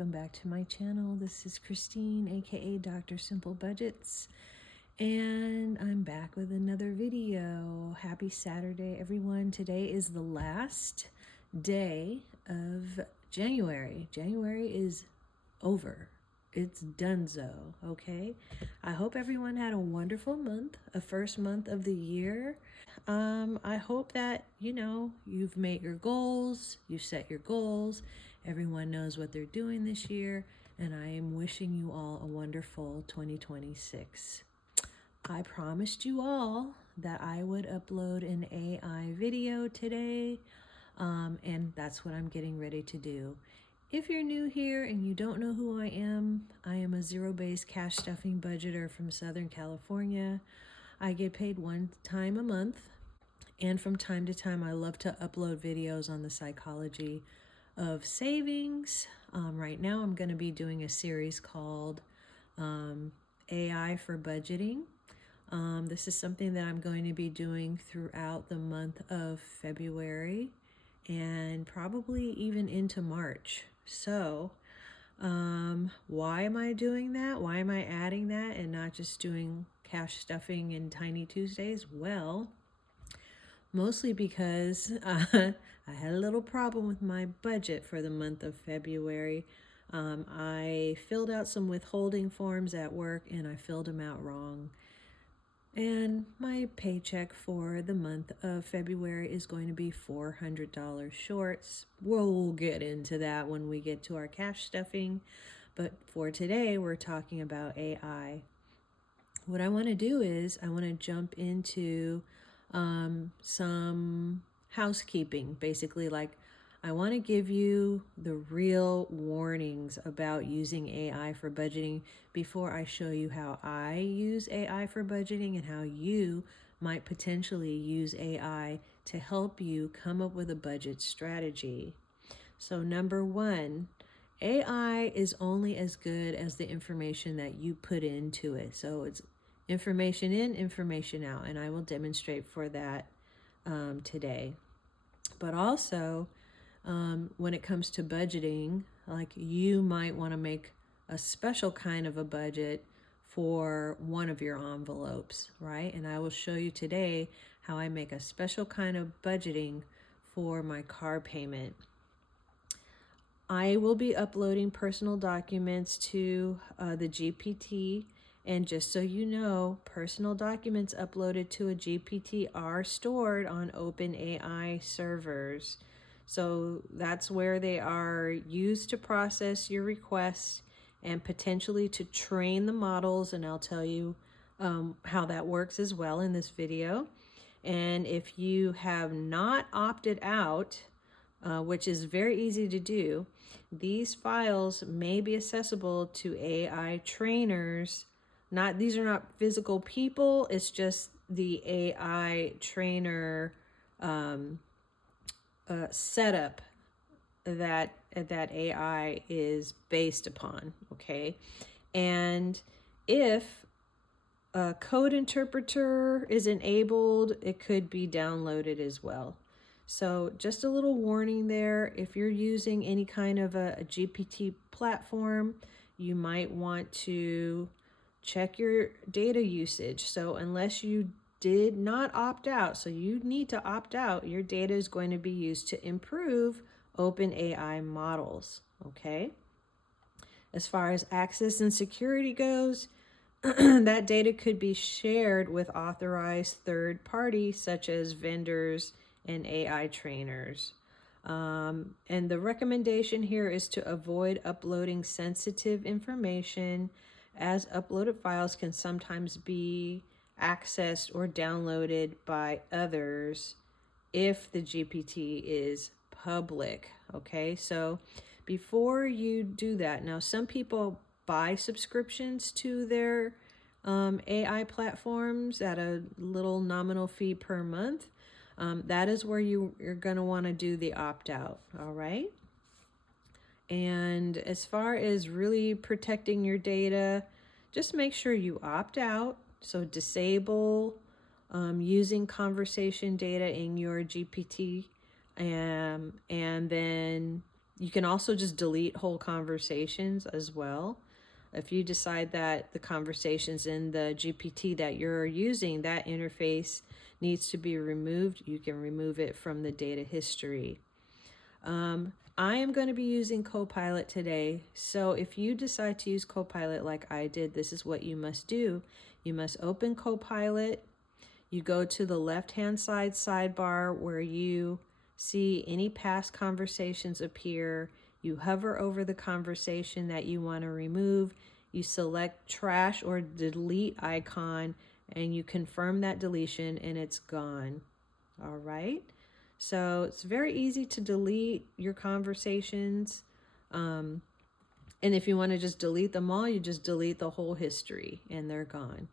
welcome back to my channel. This is Christine, aka Dr. Simple Budgets, and I'm back with another video. Happy Saturday, everyone. Today is the last day of January. January is over. It's donezo, okay? I hope everyone had a wonderful month, a first month of the year. I hope that, you've made your goals, you've set your goals, everyone knows what they're doing this year, and I am wishing you all a wonderful 2026. I promised you all that I would upload an AI video today, and that's what I'm getting ready to do. If you're new here and you don't know who I am a zero-based cash stuffing budgeter from Southern California. I get paid one time a month, and from time to time I love to upload videos on the psychology of savings. Right now I'm going to be doing a series called AI for Budgeting. This is something that I'm going to be doing throughout the month of February and probably even into March. So why am I doing that? Why am I adding that and not just doing cash stuffing and Tiny Tuesdays? Well, mostly because I had a little problem with my budget for the month of February. I filled out some withholding forms at work and I filled them out wrong. And my paycheck for the month of February is going to be $400 short. We'll get into that when we get to our cash stuffing. But for today, we're talking about AI. What I want to do is I want to jump into some housekeeping. Basically, like I want to give you the real warnings about using AI for budgeting before I show you how I use AI for budgeting and how you might potentially use AI to help you come up with a budget strategy. So number one, AI is only as good as the information that you put into it. So it's information in, information out, and I will demonstrate for that today. But also, when it comes to budgeting, like you might want to make a special kind of a budget for one of your envelopes, right? And I will show you today how I make a special kind of budgeting for my car payment. I will be uploading personal documents to the GPT, and just so you know, personal documents uploaded to a GPT are stored on OpenAI servers. So that's where they are used to process your requests and potentially to train the models, and I'll tell you how that works as well in this video. And if you have not opted out, which is very easy to do, these files may be accessible to AI trainers. These are not physical people, it's just the AI trainer setup that AI is based upon, okay? And if a code interpreter is enabled, it could be downloaded as well. So just a little warning there, if you're using any kind of a GPT platform, you might want to check your data usage. So unless you did not opt out, so you need to opt out, your data is going to be used to improve OpenAI models, okay? As far as access and security goes, that data could be shared with authorized third parties such as vendors and AI trainers. And the recommendation here is to avoid uploading sensitive information, as uploaded files can sometimes be accessed or downloaded by others if the GPT is public, okay? So before you do that, now some people buy subscriptions to their AI platforms at a little nominal fee per month. That is where you're going to want to do the opt-out, all right? And as far as really protecting your data, just make sure you opt out. So disable using conversation data in your GPT, and then You can also just delete whole conversations as well. If you decide that the conversations in the GPT that you're using, that interface needs to be removed, you can remove it from the data history. I am going to be using Copilot today. So if you decide to use Copilot like I did, this is what you must do. You must open Copilot. You go to the left-hand side sidebar where you see any past conversations appear. You hover over the conversation that you want to remove. You select trash or delete icon and you confirm that deletion and it's gone. All right. So it's very easy to delete your conversations. And if you want to just delete them all, you just delete the whole history and they're gone.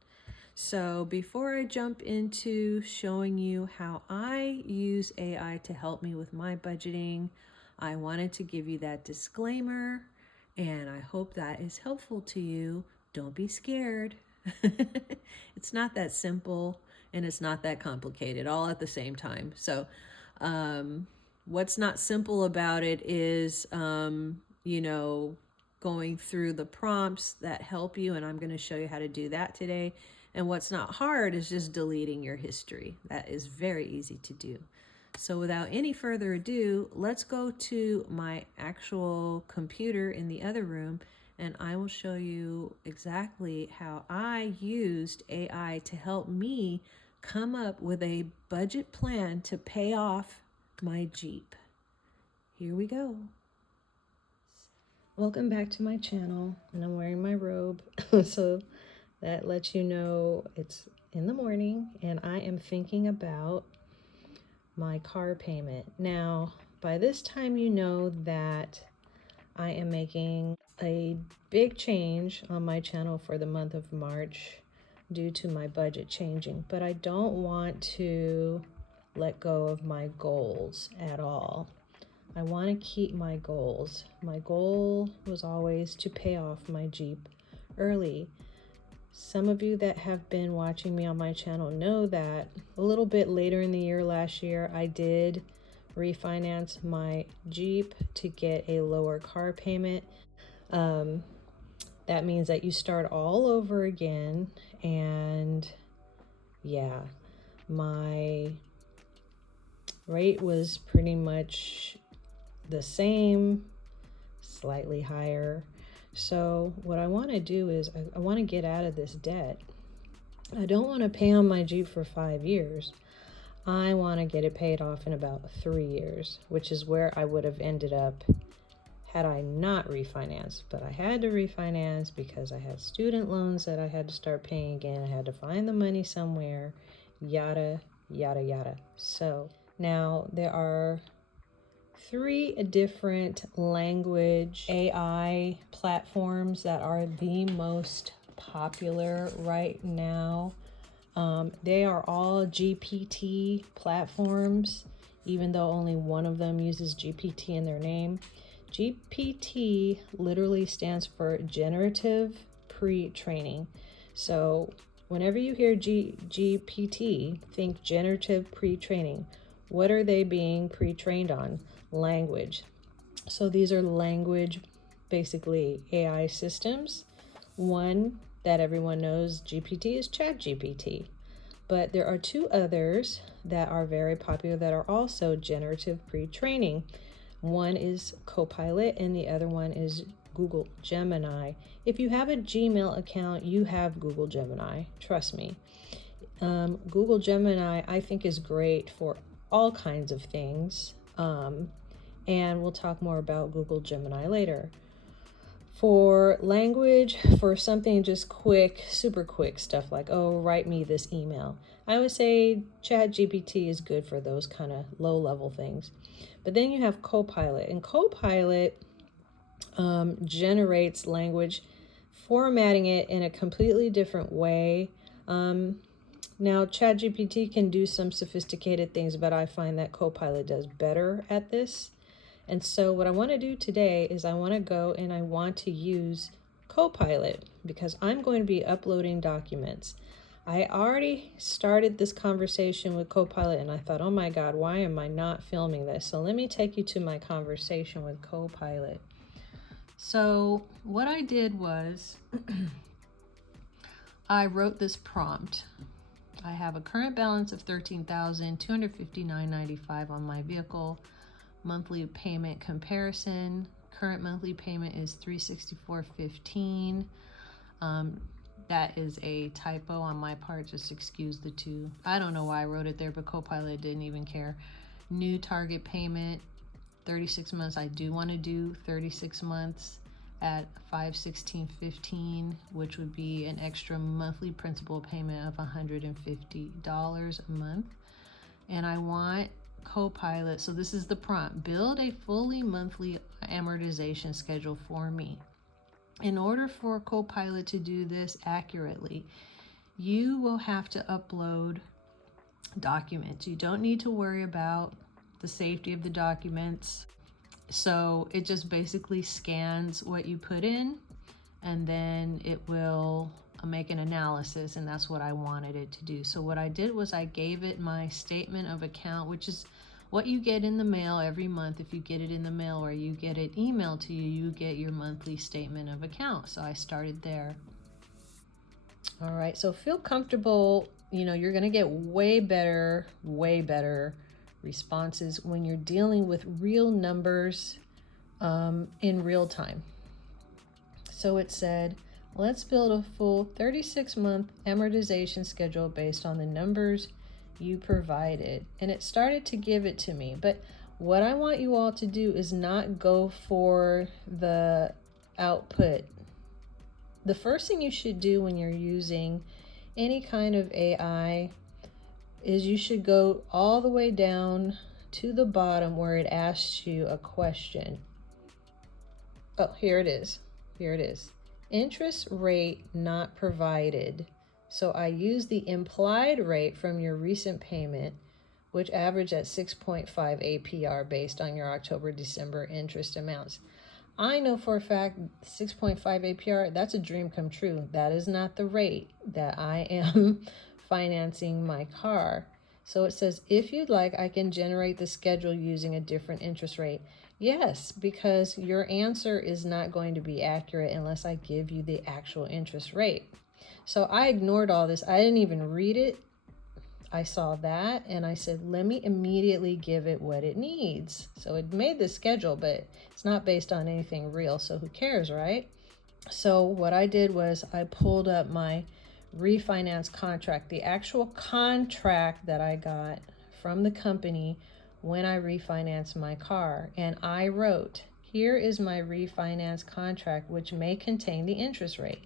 So before I jump into showing you how I use AI to help me with my budgeting, I wanted to give you that disclaimer, and I hope that is helpful to you. Don't be scared. It's not that simple and it's not that complicated all at the same time. So what's not simple about it is, going through the prompts that help you, and I'm going to show you how to do that today. And what's not hard is just deleting your history. That is very easy to do. So without any further ado, let's go to my actual computer in the other room, and I will show you exactly how I used AI to help me come up with a budget plan to pay off my Jeep. Here we go. Welcome back to my channel, and I'm wearing my robe. So that lets you know it's in the morning and I am thinking about my car payment. Now, by this time you know that I am making a big change on my channel for the month of March due to my budget changing, but I don't want to let go of my goals at all. I want to keep my goals. My goal was always to pay off my Jeep early. Some of you that have been watching me on my channel know that a little bit later in the year last year, I did refinance my Jeep to get a lower car payment. That means that you start all over again, and yeah, my rate was pretty much the same, slightly higher. So what I want to do is I want to get out of this debt. I don't want to pay on my Jeep for 5 years. I want to get it paid off in about 3 years, which is where I would have ended up had I not refinanced. But I had to refinance because I had student loans that I had to start paying again. I had to find the money somewhere, yada, yada, yada. So now there are 3 different language AI platforms that are the most popular right now. They are all GPT platforms, even though only one of them uses GPT in their name. GPT literally stands for generative pre-training. So whenever you hear GPT, think generative pre-training. What are they being pre-trained on? Language. So these are language, basically AI systems. One that everyone knows, GPT, is ChatGPT. But there are 2 others that are very popular that are also generative pre-training. One is Copilot and the other one is Google Gemini. If you have a Gmail account, you have Google Gemini. Trust me. Google Gemini, I think, is great for all kinds of things. And we'll talk more about Google Gemini later. For language, for something just quick, super quick stuff like, oh, write me this email, I would say ChatGPT is good for those kind of low-level things. But then you have Copilot, and Copilot generates language, formatting it in a completely different way. Now, ChatGPT can do some sophisticated things, but I find that Copilot does better at this. And so what I want to do today is I want to go and I want to use Copilot because I'm going to be uploading documents. I already started this conversation with Copilot and I thought, oh my God, why am I not filming this? So let me take you to my conversation with Copilot. So what I did was I wrote this prompt. I have a current balance of $13,259.95 on my vehicle. Monthly payment comparison. Current monthly payment is $364.15. That is a typo on my part. Just excuse the two. I don't know why I wrote it there, but Copilot didn't even care. New target payment, 36 months. I do want to do 36 months at $516.15, which would be an extra monthly principal payment of $150 a month. And I want Copilot, so this is the prompt, build a fully monthly amortization schedule for me. In order for Copilot to do this accurately, you will have to upload documents. You don't need to worry about the safety of the documents. So it just basically scans what you put in and then it will make an analysis, and that's what I wanted it to do. So what I did was I gave it my statement of account, which is what you get in the mail every month. If you get it in the mail or you get it emailed to you, you get your monthly statement of account. So I started there. All right, so feel comfortable. You know, you're gonna get way better responses when you're dealing with real numbers in real time. So it said, let's build a full 36-month amortization schedule based on the numbers you provided. And it started to give it to me. But what I want you all to do is not go for the output. The first thing you should do when you're using any kind of AI is you should go all the way down to the bottom where it asks you a question. Oh, here it is. Here it is. Interest rate not provided. So I use the implied rate from your recent payment, which averaged at 6.5 APR based on your October-December interest amounts. I know for a fact 6.5 APR, that's a dream come true. That is not the rate that I am financing my car. So it says, if you'd like, I can generate the schedule using a different interest rate. Yes, because your answer is not going to be accurate unless I give you the actual interest rate. So I ignored all this. I didn't even read it. I saw that and I said, let me immediately give it what it needs. So it made the schedule, but it's not based on anything real. So who cares, right? So what I did was I pulled up my refinance contract, the actual contract that I got from the company when I refinanced my car. And I wrote, here is my refinance contract, which may contain the interest rate.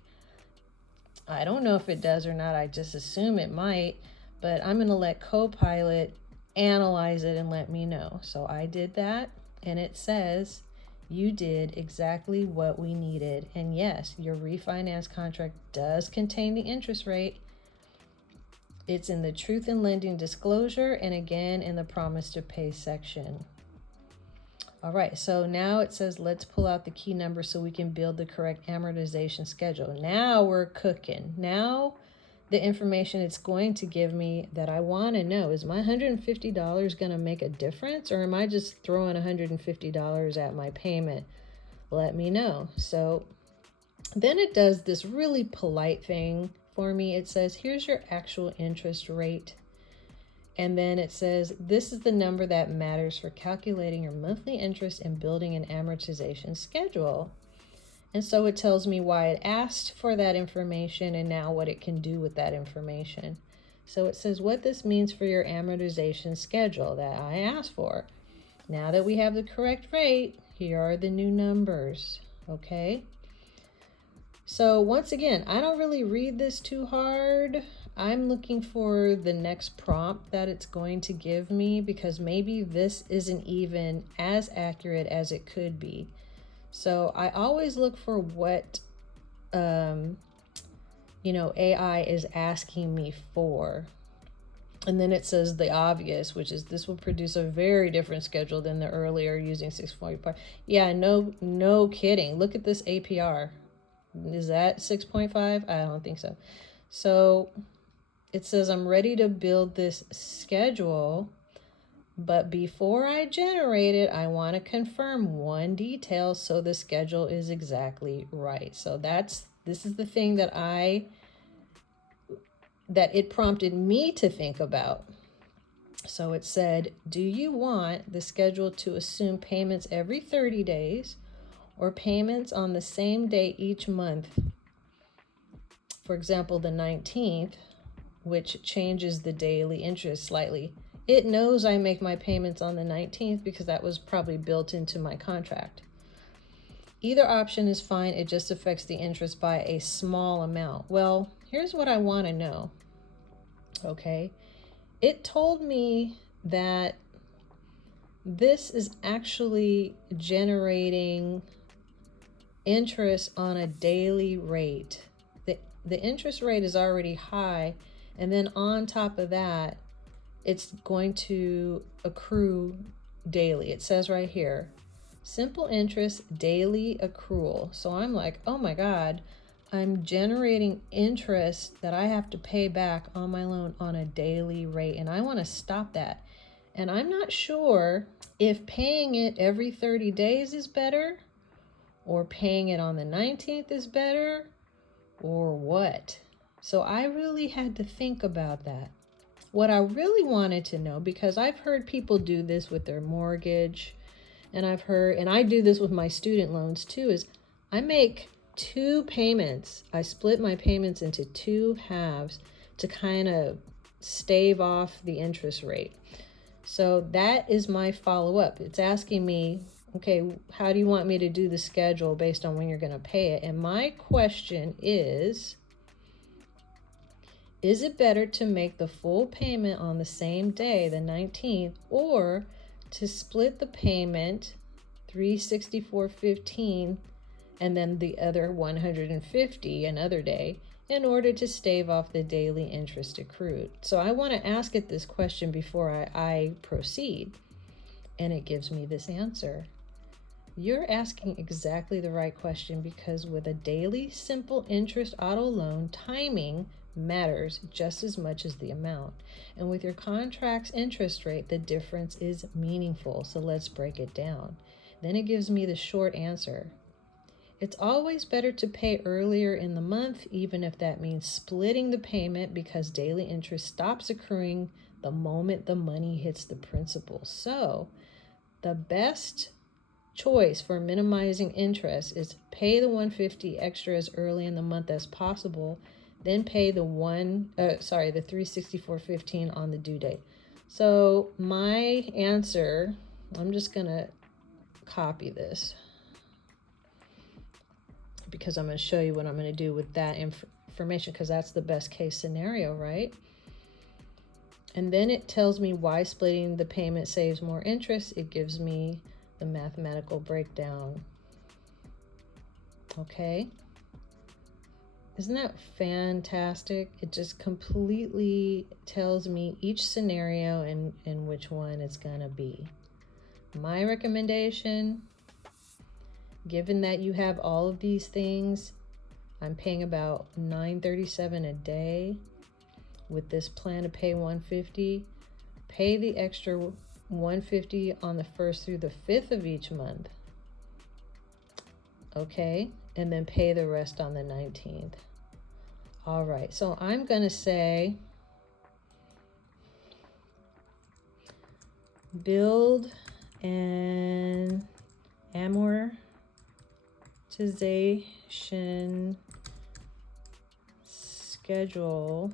I don't know if it does or not. I just assume it might, but I'm going to let Copilot analyze it and let me know. So I did that, and it says you did exactly what we needed. And yes, your refinance contract does contain the interest rate. It's in the truth in lending disclosure and again in the promise to pay section. All right, so now it says, let's pull out the key number so we can build the correct amortization schedule. Now we're cooking. Now the information it's going to give me that I want to know, is my $150 going to make a difference, or am I just throwing $150 at my payment? Let me know. So then it does this really polite thing for me. It says, here's your actual interest rate. And then it says, this is the number that matters for calculating your monthly interest and building an amortization schedule. And so it tells me why it asked for that information and now what it can do with that information. So it says what this means for your amortization schedule that I asked for. Now that we have the correct rate, here are the new numbers, okay? So once again, I don't really read this too hard. I'm looking for the next prompt that it's going to give me, because maybe this isn't even as accurate as it could be. So I always look for what, AI is asking me for. And then it says the obvious, which is this will produce a very different schedule than the earlier using 6.5. Yeah, no kidding. Look at this APR. Is that 6.5? I don't think so. So it says I'm ready to build this schedule, but before I generate it, I want to confirm one detail so the schedule is exactly right. So this is the thing that it prompted me to think about. So it said, do you want the schedule to assume payments every 30 days or payments on the same day each month? For example, the 19th, which changes the daily interest slightly. It knows I make my payments on the 19th because that was probably built into my contract. Either option is fine. It just affects the interest by a small amount. Well, here's what I want to know. Okay. It told me that this is actually generating interest on a daily rate. The interest rate is already high, and then on top of that, it's going to accrue daily. It says right here, simple interest daily accrual. So I'm like, oh my God, I'm generating interest that I have to pay back on my loan on a daily rate, and I want to stop that. And I'm not sure if paying it every 30 days is better, or paying it on the 19th is better, or what. So I really had to think about that. What I really wanted to know, because I've heard people do this with their mortgage, and I do this with my student loans too, is I make 2 payments. I split my payments into 2 halves to kind of stave off the interest rate. So that is my follow-up. It's asking me, okay, how do you want me to do the schedule based on when you're going to pay it? And my question is it better to make the full payment on the same day, the 19th, or to split the payment, $364.15, and then the other $150 another day, in order to stave off the daily interest accrued? So I want to ask it this question before I proceed, and it gives me this answer. You're asking exactly the right question, because with a daily simple interest auto loan, timing matters just as much as the amount. And with your contract's interest rate, the difference is meaningful. So let's break it down. Then it gives me the short answer. It's always better to pay earlier in the month, even if that means splitting the payment, because daily interest stops accruing the moment the money hits the principal. So the best choice for minimizing interest is pay the $150 extra as early in the month as possible, then pay the $364.15 on the due date. So my answer, I'm just gonna copy this because I'm going to show you what I'm going to do with that information, because that's the best case scenario, right? And then it tells me why splitting the payment saves more interest. It gives me the mathematical breakdown. Okay. Isn't that fantastic? It just completely tells me each scenario and which one it's going to be. My recommendation, given that you have all of these things, I'm paying about $937 a day with this plan to pay $150. Pay the extra $150 on the 1st through the 5th of each month. Okay, and then pay the rest on the 19th. All right, so I'm going to say build an amortization schedule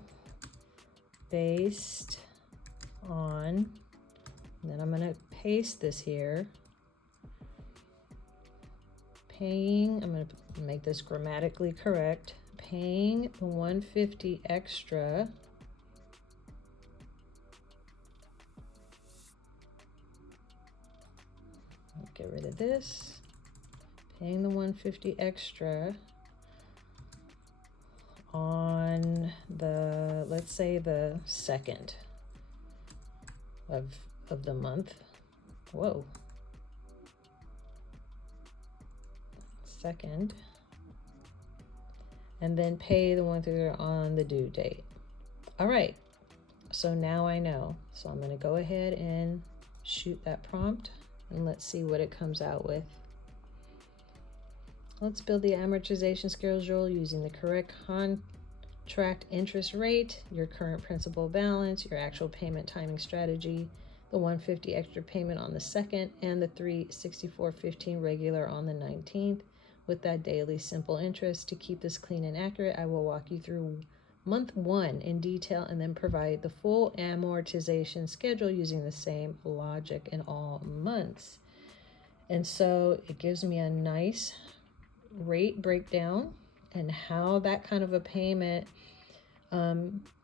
based on, and then I'm going to paste this here, paying, I'm going to make this grammatically correct, paying the $150 extra get rid of this, paying the $150 extra on the, let's say the 2nd of the month. Whoa. 2nd. And then pay the $150 on the due date. All right, so now I know. So I'm going to go ahead and shoot that prompt, and let's see what it comes out with. Let's build the amortization schedule using the correct contract interest rate, your current principal balance, your actual payment timing strategy, the $150 extra payment on the 2nd, and the $364.15 regular on the 19th. With that daily simple interest. To keep this clean and accurate, I will walk you through month 1 in detail and then provide the full amortization schedule using the same logic in all months. And so it gives me a nice rate breakdown and how that kind of a payment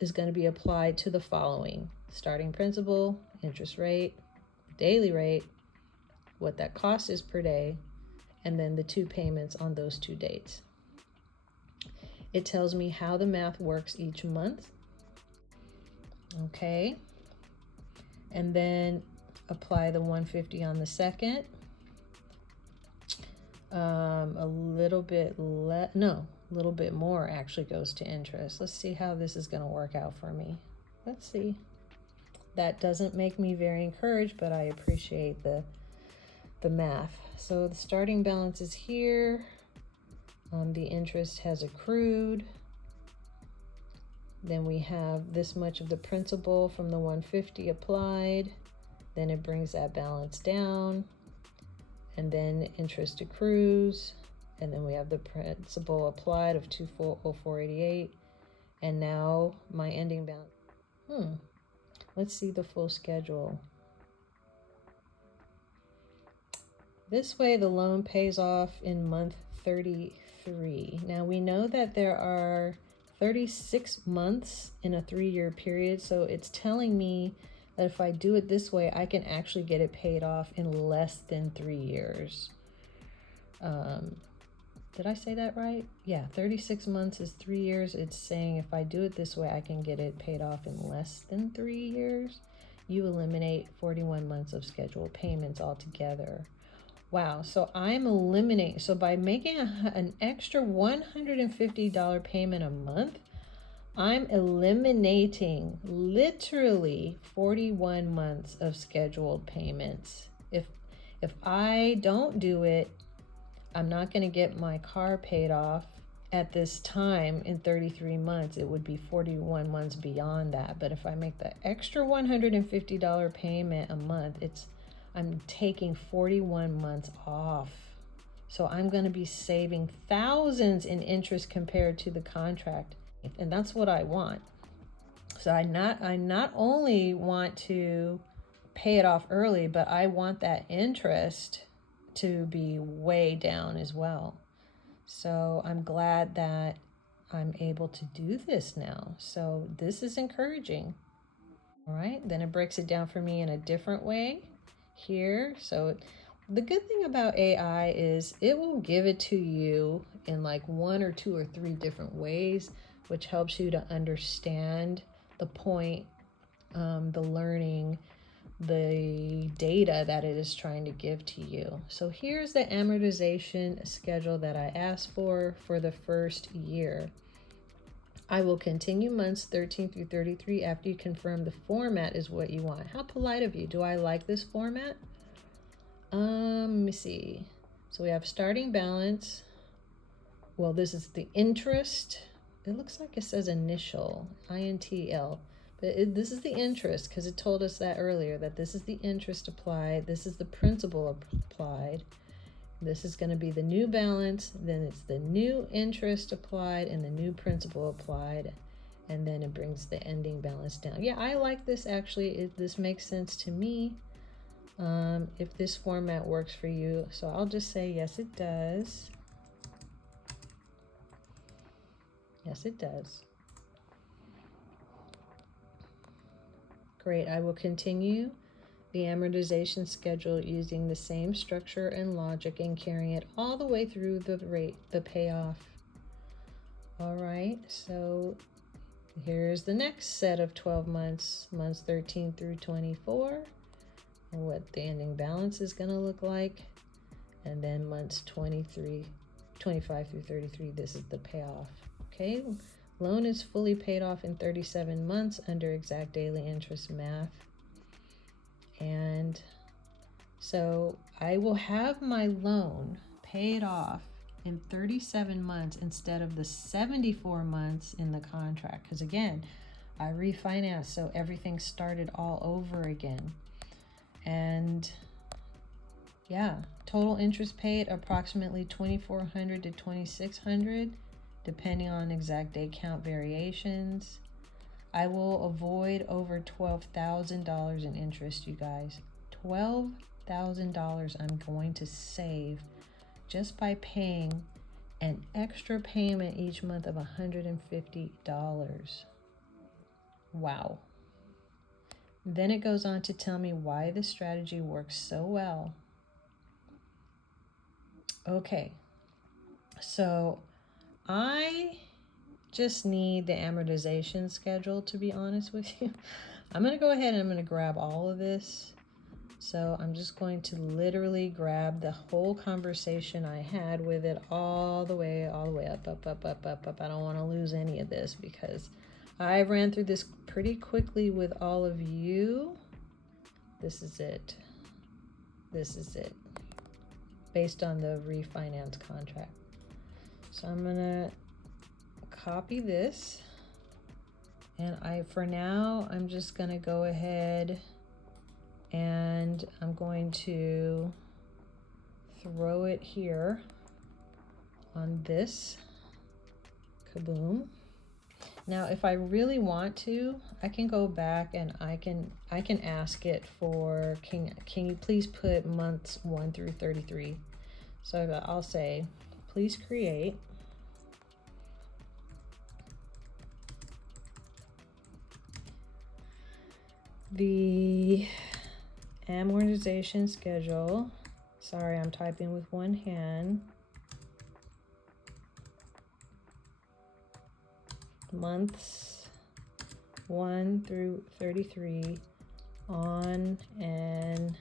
is going to be applied to the following: starting principal, interest rate, daily rate, what that cost is per day, and then the 2 payments on those 2 dates. It tells me how the math works each month. Okay. And then apply the $150 on the 2nd. A little bit more actually goes to interest. Let's see how this is going to work out for me. Let's see. That doesn't make me very encouraged, but I appreciate the math. So the starting balance is here. The interest has accrued. Then we have this much of the principal from the $150 applied. Then it brings that balance down. And then interest accrues, and then we have the principal applied of $204.88, and now my ending balance. Let's see the full schedule. This way the loan pays off in month 33. Now we know that there are 36 months in a 3-year period, so it's telling me that if I do it this way, I can actually get it paid off in less than 3 years. Did I say that right? Yeah, 36 months is 3 years. It's saying if I do it this way, I can get it paid off in less than 3 years. You eliminate 41 months of scheduled payments altogether. Wow, so I'm eliminating, so by making an extra $150 payment a month, I'm eliminating literally 41 months of scheduled payments. If I don't do it, I'm not going to get my car paid off at this time in 33 months. It would be 41 months beyond that. But if I make the extra $150 payment a month, I'm taking 41 months off. So I'm going to be saving thousands in interest compared to the contract. And that's what I want. So I not only want to pay it off early, but I want that interest to be way down as well. So I'm glad that I'm able to do this now. So this is encouraging. All right, then it breaks it down for me in a different way here. So the good thing about AI is it will give it to you in like 1 or 2 or 3 different ways, which helps you to understand the point, the learning, the data that it is trying to give to you. So here's the amortization schedule that I asked for the first year. I will continue months 13 through 33 after you confirm the format is what you want. How polite of you. Do I like this format? Let me see. So we have starting balance. Well, this is the interest. It looks like it says initial, INTL. But this is the interest, because it told us that earlier, that this is the interest applied. This is the principal applied. This is going to be the new balance. Then it's the new interest applied and the new principal applied. And then it brings the ending balance down. Yeah, I like this actually. This makes sense to me. If this format works for you. So I'll just say, yes, it does. Yes, it does. Great. I will continue the amortization schedule using the same structure and logic and carrying it all the way through the payoff. All right. So here's the next set of 12 months, months 13 through 24, and what the ending balance is going to look like. And then months 25 through 33, this is the payoff. Okay, Loan is fully paid off in 37 months under exact daily interest math. And so I will have my loan paid off in 37 months instead of the 74 months in the contract. Because again, I refinanced, so everything started all over again. And yeah, total interest paid approximately $2,400 to $2,600, depending on exact day count variations. I will avoid over $12,000 in interest, you guys. $12,000 I'm going to save just by paying an extra payment each month of $150. Wow. Then it goes on to tell me why this strategy works so well. Okay, so I just need the amortization schedule, to be honest with you. I'm going to go ahead and I'm going to grab all of this. So I'm just going to literally grab the whole conversation I had with it all the way up. I don't want to lose any of this because I ran through this pretty quickly with all of you. This is it. This is it. Based on the refinance contract. So I'm going to copy this. And for now, I'm just going to go ahead and I'm going to throw it here on this. Kaboom. Now, if I really want to, I can go back and I can ask it for, can you please put months 1 through 33? So I'll say, please create the amortization schedule. Sorry, I'm typing with one hand. Months 1 through 33 on an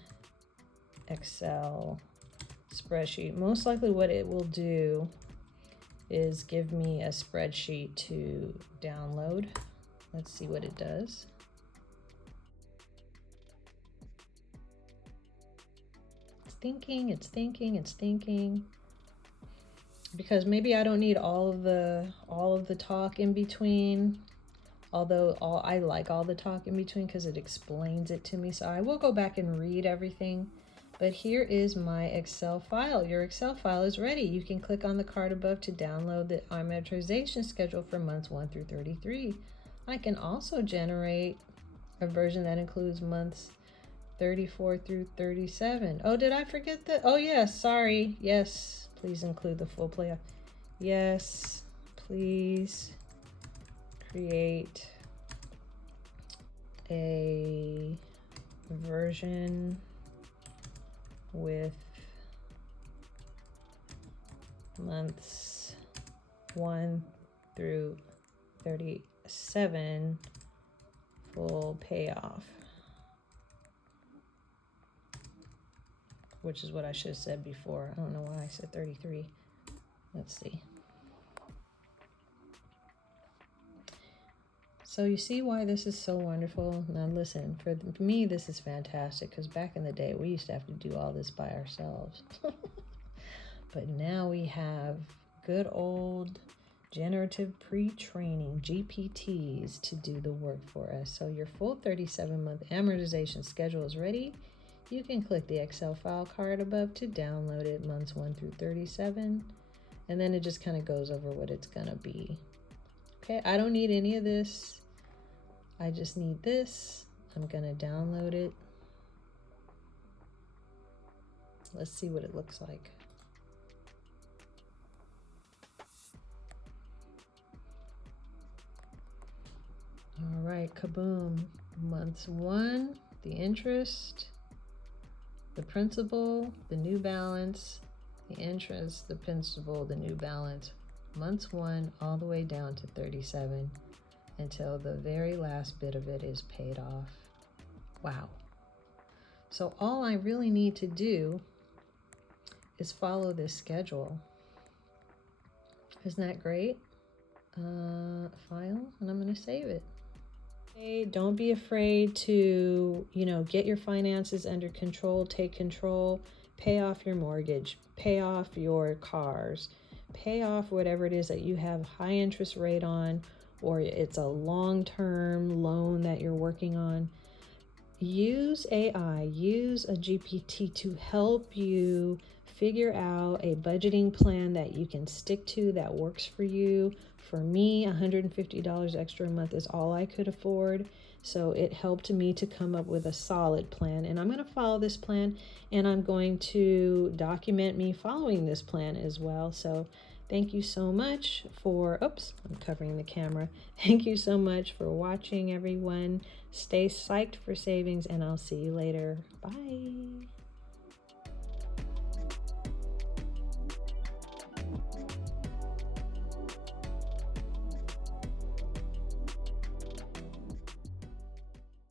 Excel spreadsheet. Most likely what it will do is give me a spreadsheet to download. Let's see what it does. It's thinking. Because maybe I don't need all of the talk in between. Although I like all the talk in between because it explains it to me. So I will go back and read everything. But here is my Excel file. Your Excel file is ready. You can click on the card above to download the amortization schedule for months 1 through 33. I can also generate a version that includes months 34 through 37. Oh, did I forget that? Oh, yes, sorry. Yes, please include the full playoff. Yes, please create a version with months 1 through 37 full payoff. Which is what I should have said before. I don't know why I said 33. Let's see. So you see why this is so wonderful? Now listen, for me, this is fantastic because back in the day, we used to have to do all this by ourselves. But now we have good old generative pre-training, GPTs, to do the work for us. So your full 37-month amortization schedule is ready. You can click the Excel file card above to download it, months 1 through 37. And then it just kind of goes over what it's going to be. Okay, I don't need any of this. I just need this. I'm going to download it. Let's see what it looks like. All right, kaboom. Months 1, the interest, the principal, the new balance, the interest, the principal, the new balance. Months 1 all the way down to 37 until the very last bit of it is paid off. Wow. So all I really need to do is follow this schedule. Isn't that great? file, and I'm going to save it. Okay, don't be afraid to, get your finances under control, take control, pay off your mortgage, pay off your cars, pay off whatever it is that you have high interest rate on, or it's a long-term loan that you're working on. Use AI, use a GPT to help you figure out a budgeting plan that you can stick to that works for you. For me, $150 extra a month is all I could afford. So it helped me to come up with a solid plan. And I'm going to follow this plan, and I'm going to document me following this plan as well. So thank you so much for, oops, I'm covering the camera. Thank you so much for watching, everyone. Stay psyched for savings, and I'll see you later. Bye.